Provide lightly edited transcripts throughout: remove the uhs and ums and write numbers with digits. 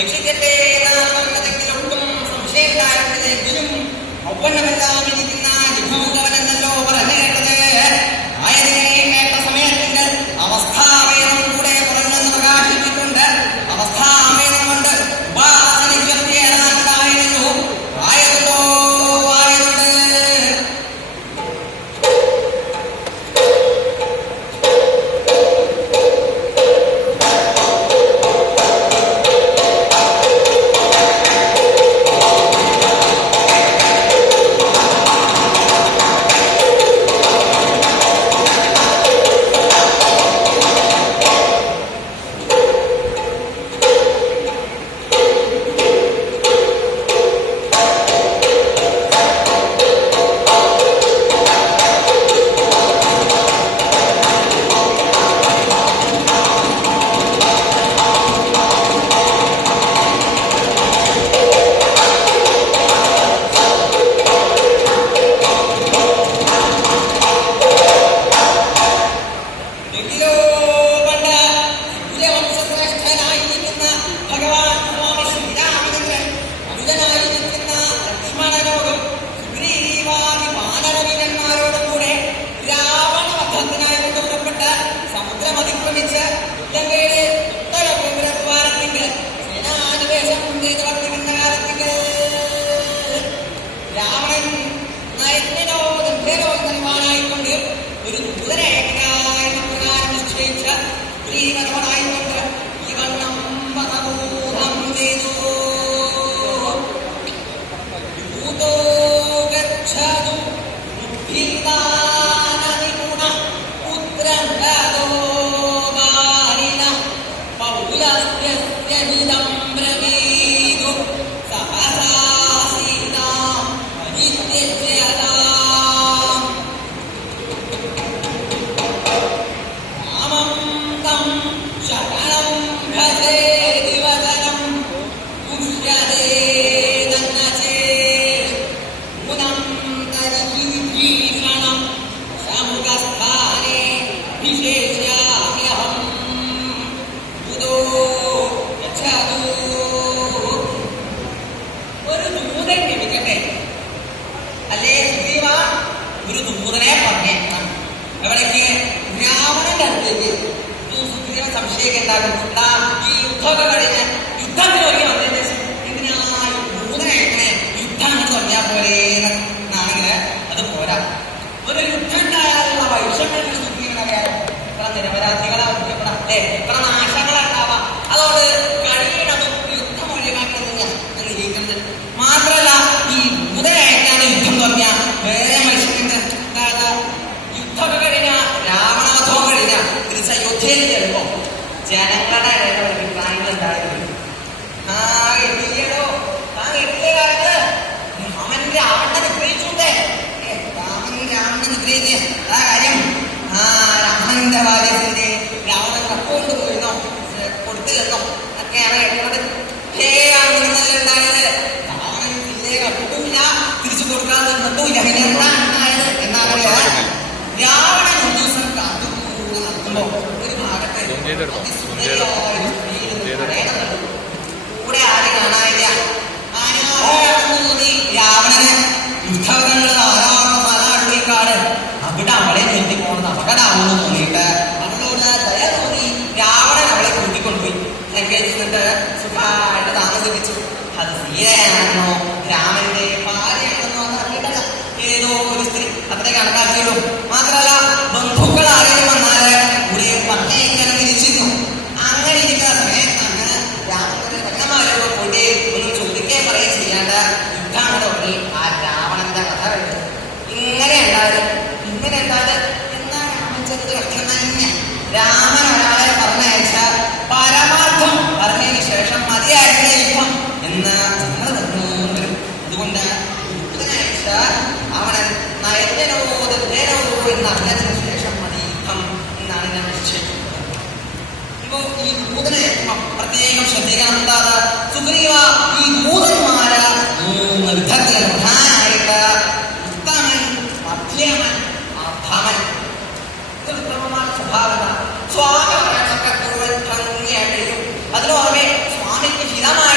രക്ഷിക്കട്ടെ എന്നതിലൊട്ടും സംശയമുണ്ടായിരുന്നില്ലെങ്കിലും ഔവണ്ണമെല്ലാം ഇരിക്കുന്ന ജിഭുങ്കവനെന്നല്ലോ പറഞ്ഞു കേട്ടത്. ആയതിനെ കേട്ട സമയത്തിന്റെ അവസ്ഥാവേദം കൂടെ കുറഞ്ഞെന്ന് പ്രകാശിപ്പിച്ചുകൊണ്ട് അവസ്ഥാവേദം കൊണ്ട് ഉപാസനയ്ക്കെത്തിയേറാനുണ്ടായിരുന്നു. ആയതുണ്ടോ ആയതുണ്ട്. കൂടെ ആരും കാണാനില്ല. രാവണന് യുദ്ധങ്ങൾ ധാരാളം അവിടെ അവളെ നിർത്തി പോകുന്നത് അപകടമാണെന്ന് തോന്നിയിട്ട് അവളോട് ദയ തോന്നി രാവണൻ അവളെ കൂട്ടിക്കൊണ്ടുപോയി ലങ്കേജിട്ട് സുഖമായിട്ട് താമസിപ്പിച്ചു. അത് സീതയാണെന്നോ രാമന്റെ ഭാര്യയാണെന്നോ അത് അറിയില്ല. ഏതോ ഒരു സ്ത്രീ അത്രേ കണക്കാക്കിയുള്ളൂ. മാത്രമല്ല ബന്ധുക്കൾ ആരെങ്കിലും വന്നാല് കൂടെ പറഞ്ഞേക്കാനും തിരിച്ചിരുന്നു. അങ്ങനെ ഇരിക്കുന്ന സമയത്താണ് രാമന്റെ പെണ്ണന്മാരൊക്കെ പോയിട്ട് ഒന്നും ചോദിക്കുകയും പറയുകയും ചെയ്യാണ്ട് യുദ്ധം തുടങ്ങി. ആ രാവണന്റെ കഥ കേട്ടു. ഇങ്ങനെ ഉണ്ടായത് എന്താ രാമൻ ചെറുത് കഷ്ടം തന്നെ. രാമൻ ഒരാളെ പറഞ്ഞയച്ച പരമാർത്ഥം പറഞ്ഞതിന് ശേഷം മതിയായിട്ടുള്ള യുദ്ധം എന്ന് നമ്മൾ വരും. അതുകൊണ്ട് ബുദ്ധനയച്ച അവൻ നയനോ എന്ന് അറിഞ്ഞതിന് ശേഷം മതി യുദ്ധം എന്നാണ് ഞാൻ നിശ്ചയിക്കുന്നത്. ഇപ്പോ ഈ ഭൂതനയത്നം പ്രത്യേകം ശ്രദ്ധിക്കണം. എന്താ സുഗ്രീവ ഈ ഭൂതന്മാര് മൂന്ന് വിധത്തില് പ്രധാനമായിട്ട് ഉത്തമൻ, മധ്യമൻ, അധമൻ. ഇത് ഉത്തമമായ സ്വഭാവത. സ്വാമി പറയാനൊക്കെ മുഴുവൻ ഭംഗിയായിട്ട് അതിനു പുറമെ സ്വാമിക്ക് ഹിതമായ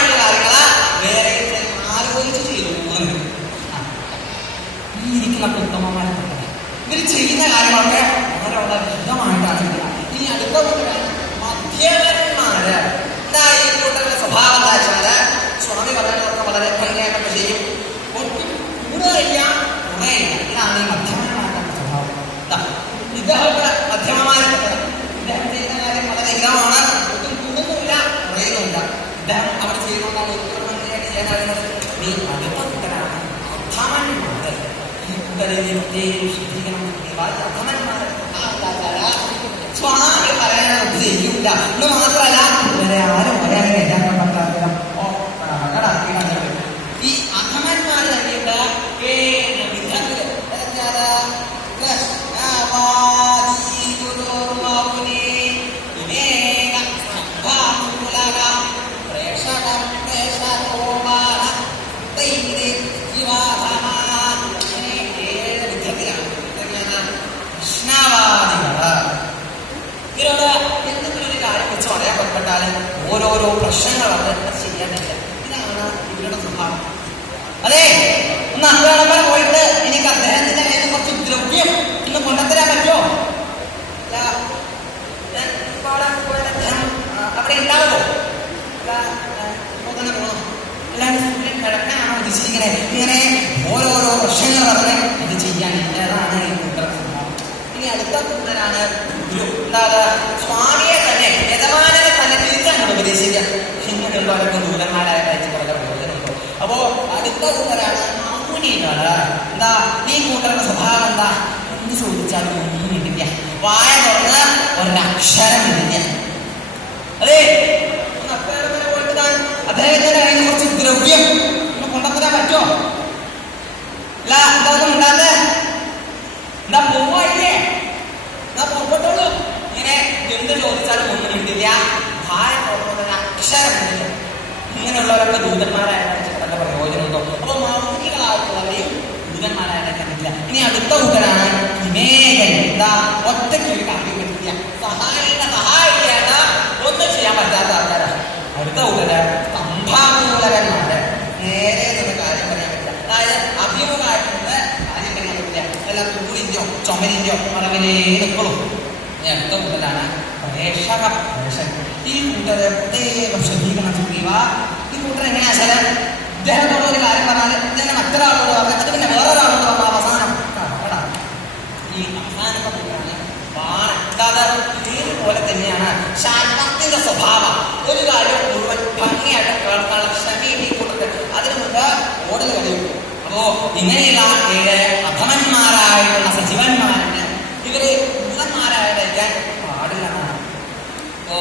ഇദ്ദേഹം മധ്യമമാരപ്പെട്ടത്. ഇദ്ദേഹം ചെയ്യുന്ന കാര്യം വളരെ ഹിതമാണ്, ഒട്ടും കൂടുന്നുമില്ല കുറയുന്നുമില്ല. ഇദ്ദേഹം അവിടെ ചെയ്യുന്നതാണ് ഒരിക്കലും മന്ത്രിയായിട്ട് ചെയ്യാൻ അറിയുന്നത്. നീ അടുത്ത കുട്ടനാണ് അധമന്മാര്. ഈ കുട്ടരെ ശുദ്ധീകരണം അധമന്മാര് സ്വാമി പറയാൻ ചെയ്യൂല എന്ന് മാത്രമല്ല ഇവരെ ആരും ഒരാളെ എല്ലാം പറ്റാത്ത ഈ അധമന്മാര് തന്നെയുണ്ട്. ഓരോരോ പ്രശ്നങ്ങൾ അത് ചെയ്യാനില്ല. ഇതാണ് ഇവരുടെ സ്വഭാവം. അതെ, ഒന്ന് അന്തടക്കാൻ പോയിട്ട് എനിക്ക് അദ്ദേഹത്തിന്റെ കയ്യിൽ കുറച്ച് ദ്രവ്യം ഒന്ന് കൊണ്ടുത്തരാൻ പറ്റുമോ? അദ്ദേഹം അവിടെ ഉണ്ടാവുമോ? തന്നെ പോകണം. അല്ലാതെ സൂര്യൻ കിടക്കാനാണോ ഉദ്ദേശിച്ചിരിക്കുന്നത്? ഇങ്ങനെ ഓരോരോ പ്രശ്നങ്ങൾ പറഞ്ഞ് ഇത് ചെയ്യാൻ ഏതാണ് ഈ കൂട്ടരുടെ സ്വഭാവം. ഇനി അടുത്ത കൂട്ടരാണ് സ്വാമിയെ തന്നെ യജമാനനെ തന്നെ തിരിച്ചാണ് ഉപദേശിക്കുക. ഇങ്ങനെയുള്ളവരൊക്കെ ദൂരന്മാരായ കഴിച്ച് പല പ്രയോജനമുണ്ടോ? അപ്പോ അടുത്ത കൂട്ടരാണ് മൗനികള്. എന്താ ഈ കൂട്ടരുടെ സ്വഭാവം? എന്താ എന്ത് ചോദിച്ചാലും ഒന്നും ഇടില്ല, വായ തുറന്ന് ഒരക്ഷരം ഇടില്ല. അതെ, പോയിട്ട് അദ്ദേഹത്തിന്റെ കയ്യിൽ കുറച്ച് ദ്രവ്യം ഒന്ന് കൊണ്ടുത്തരാൻ പറ്റുമോ? അല്ല, എന്താ ഒന്നും ഉണ്ടാകേ? എന്താ പോവായില്ലേ? എന്നാ പുറപ്പെട്ടോളൂ. ഇങ്ങനെ എന്ത് ചോദിച്ചാലും ഒന്നും കിട്ടില്ല, ഭായ പുറപ്പെടുന്ന അക്ഷരം ഇല്ല. ഇങ്ങനെയുള്ളവരൊക്കെ ദൂതന്മാരായിട്ട് ചിലരുടെ പ്രയോജനമുണ്ടോ? അപ്പൊ മൗനികളായിട്ടുള്ളവരെയും ദൂതന്മാരായിട്ട് കണ്ടില്ല. ഇനി അടുത്ത കൂട്ടരാണ് വിവേകൻ. എന്താ ഒറ്റയ്ക്ക് ഒരു കാര്യം കിട്ടില്ല, സഹായിക്കാണ്, ഒന്നും ചെയ്യാൻ പറ്റാത്ത ആൾക്കാരാണ്. അടുത്ത കൂട്ടര് സ്തംഭാമൂലകന്മാര്. നേരെ നിന്ന് കാര്യം പറയാൻ പറ്റില്ല, അതായത് അഭിമുഖമായിട്ടുണ്ട് കാര്യം പറയാൻ പറ്റില്ല. എല്ലാം തൂണിന്റെയോ ചുമരിന്റെയോ മറവിലേ നിൽക്കുള്ളൂ. അടുത്ത കൂട്ടരാണ് പ്രേക്ഷക. ഈ കൂട്ടരെ പ്രത്യേകം ശ്രദ്ധിക്കണം. ചുറ്റിവ ഈ കൂട്ടർ എങ്ങനെയാ വെച്ചാല് ഇദ്ദേഹത്തോട് ഒരു കാര്യം പറഞ്ഞാൽ ഇദ്ദേഹം മറ്റൊരാളോട് പറഞ്ഞാൽ അത് പിന്നെ വേറൊരാളോട് പറഞ്ഞ അവസാനം ഈ അവസാനത്തെ കൂട്ടരാണ് വാണ. ഇതേപോലെ തന്നെയാണ് ശാസ്ത്രത്തിന്റെ സ്വഭാവം. ഒരു കാര്യം മുഴുവൻ ഭംഗിയായിട്ട് കേൾക്കാനുള്ള ക്ഷമയും ഈ കൂട്ടത്തിൽ. അതിനു മുമ്പ് ഓടൽ കഴിയും. അപ്പോ ഇങ്ങനെയുള്ള ഏഴ് അധമന്മാരായിട്ടുള്ള സജീവന്മാരുണ്ട്. ഇവര് ദൂതന്മാരായിട്ട് പാടില്ലെന്നാണ്. അപ്പോ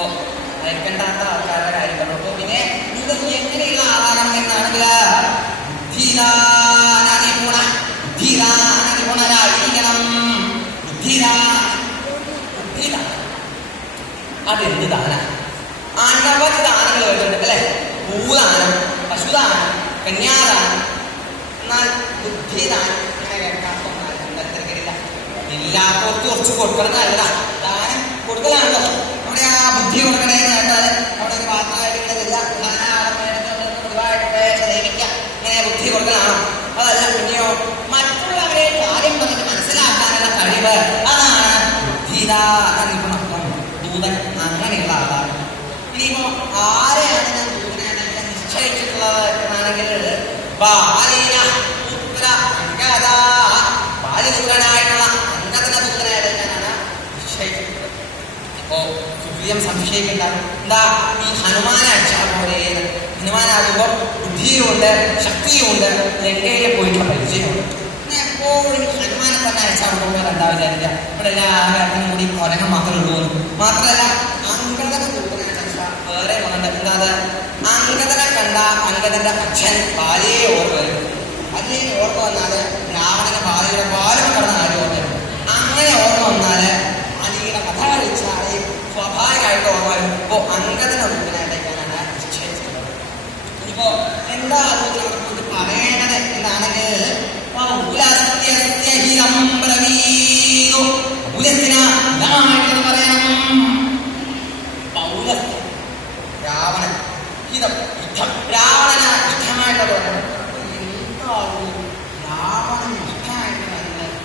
അയക്കണ്ടാത്ത ആൾക്കാരുടെ കാര്യം പറഞ്ഞു. അപ്പോ പിന്നെ ഇത് എങ്ങനെയുള്ള ആളാകണം എന്നാണെങ്കിൽ ബുദ്ധിരായിരിക്കണം. അതെന്ത് ദാന? അനവധി ദാനങ്ങൾ വരുന്നുണ്ട് അല്ലെ? ഭൂദാനം, പശുദാനം, കന്യാദാനം. എന്നാൽ ബുദ്ധിദാനം ഇല്ലാത്തവർക്ക് കുറച്ച് കൊടുക്കണം എന്നല്ല, ദാനം കൊടുക്കലാണല്ലോ. അവിടെ ആ ബുദ്ധി കൊടുക്കണേന്ന് കേട്ടാൽ അവിടെ ഒരു പാത്രമായിട്ട് വരിക, ഇങ്ങനെ ബുദ്ധി കൊടുക്കലാണോ? അതല്ല. പിന്നെയോ മറ്റുള്ളവരെ കാര്യം പറഞ്ഞിട്ട് മനസ്സിലാക്കാനുള്ള കഴിവ്, അതാണ് ബുദ്ധിദാനം. ദൂതൻ അങ്ങനെയുള്ള ആളാണ്. ഇനിയിപ്പോ ആരെയാണ് ഞാൻ ദൂതനായിട്ട് നിശ്ചയിച്ചിട്ടുള്ളത് എന്നാണെങ്കിൽ ബാലിന പുത്ര അങ്കദ. ബാലിദൂതനായിട്ടുള്ള അങ്കദന ദൂതനായിട്ട് ഞാനാണ് നിശ്ചയിച്ചിട്ടുള്ളത്. അപ്പോ സുഖിയം സംശയിക്കണ്ട. എന്താ ഈ ഹനുമാനെ അടിച്ചാൽ പോലെ ഹനുമാനാകുമ്പോൾ ബുദ്ധിയുമുണ്ട്, ശക്തിയുമുണ്ട്, ലങ്കയിൽ പോയിട്ടുള്ള പരിചയമുണ്ട്. എപ്പോഴും ഹനുമാനെ തന്നെ അയച്ചാൽ പോകുമ്പോൾ എന്താ വിചാരിക്കുക? ഇവിടെ എല്ലാവരും കൂടി കൊരങ്ങ മാത്രമേ ഉള്ളൂ. മാത്രമല്ല അങ്കദന ദൂതനെ അയച്ചാൽ വേറെ വന്നിട്ട് എന്താ അങ്കദനെ കണ്ട അങ്കദന്റെ അച്ഛൻ ബാലിയെ ഓർമ്മ വരും. ബാലിയെ ഓർമ്മ വന്നാല് രാവണന് ബാലിയുടെ പാലം കടന്ന കാര്യം ഓർമ്മ വരും. അങ്ങനെ ഓർമ്മ വന്നാല് ബാലിയുടെ കഥ കഴിച്ചാല് സ്വാഭാവികമായിട്ട് ഓർമ്മ വരും. ഇപ്പോ അങ്കദന ദൂതനായിട്ടേക്കാനാണ് നിശ്ചയിച്ചിട്ടുള്ളത്. ഇനിയിപ്പോ എന്താ ഇത് പറയേണ്ടത് എന്നാണെങ്കിൽ രാവണൻ ഹിതം യുദ്ധം. രാവണന് യുദ്ധമായിട്ട് പറയണം. എന്താവും രാവണൻ യുദ്ധമായിട്ട് പറയുന്നത്?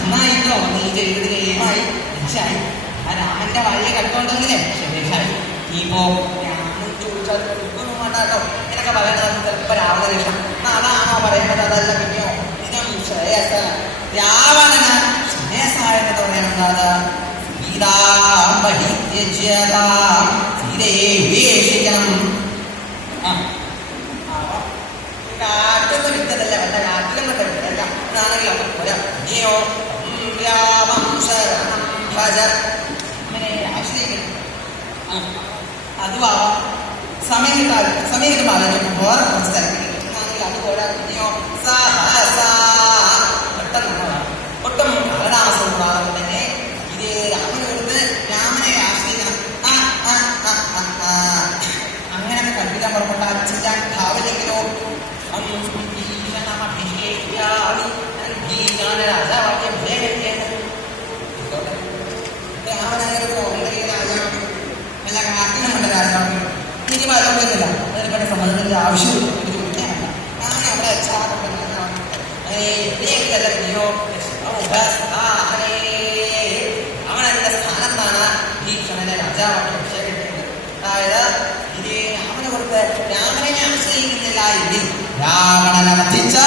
നന്നായിട്ടോ നീ ചെയ്തതിന് ഏമായി രക്ഷായി. ആ രാമന്റെ വഴിയെ കണ്ടുകൊണ്ടെങ്കിലേ ശരിയായി. നീപ്പോ രാമൻ ചോദിച്ചാൽ യുദ്ധമൊന്നും വേണ്ടാട്ടോ എന്നൊക്കെ പറയേണ്ടത് ചിലപ്പോ രാവണ രക്ഷ. അതാണോ പറയേണ്ടത്? അതല്ല. പിന്നെയോ ഇതും ശ്രേയസ് രാവണന് സ്നേഹസഹായത്തോടെ ഉണ്ടാകുക ഉപേക്ഷിക്കണം. കാറ്റൊന്നും വിറ്റതല്ല, വല്ല കാറ്റിലും കൊണ്ട് വിട്ടതല്ല എന്നാണെങ്കിലോ നീയോ അങ്ങനെ ആശ്രയിക്കണം. അതുമാവാം. സമയം കിട്ടുമ്പോൾ ആലോചിക്കും വേറെ കുറച്ച് തിരക്കില്ല എന്നാണെങ്കിൽ അതുപോലെ നീയോ പെട്ടെന്ന് ഒട്ടും കാലതാമസം കൂടാതെ തന്നെ ഇത് രാമന് കൊടുത്ത് രാമനെ ആശ്രയിക്കണം. അങ്ങനെയൊക്കെ കൽപ്പിക്കാൻ പുറപ്പെട്ടാൽ ചെയ്യാൻ ഭാവില്ലെങ്കിലോ രാജാവാക്യം എല്ലാ കാറ്റിനുമുണ്ട് രാജാവ്. എനിക്ക് പലപ്പോഴുന്നില്ല അതിനെപ്പറ്റി സമ്മതത്തിന്റെ ആവശ്യമില്ല. എനിക്ക് വിളിക്കാനല്ല. ഞാൻ അവിടെ അവനെന്റെ സ്ഥാനത്താണ് ഈ ക്ഷണനെ രാജാവാക്കി അഭിഷേകിക്കുന്നത്. അതായത് ഇത് രാമനെ കൊടുത്ത് രാമനെ ആശ്രയിക്കുന്നില്ല എങ്കിൽ രാവണനെ വധിച്ച്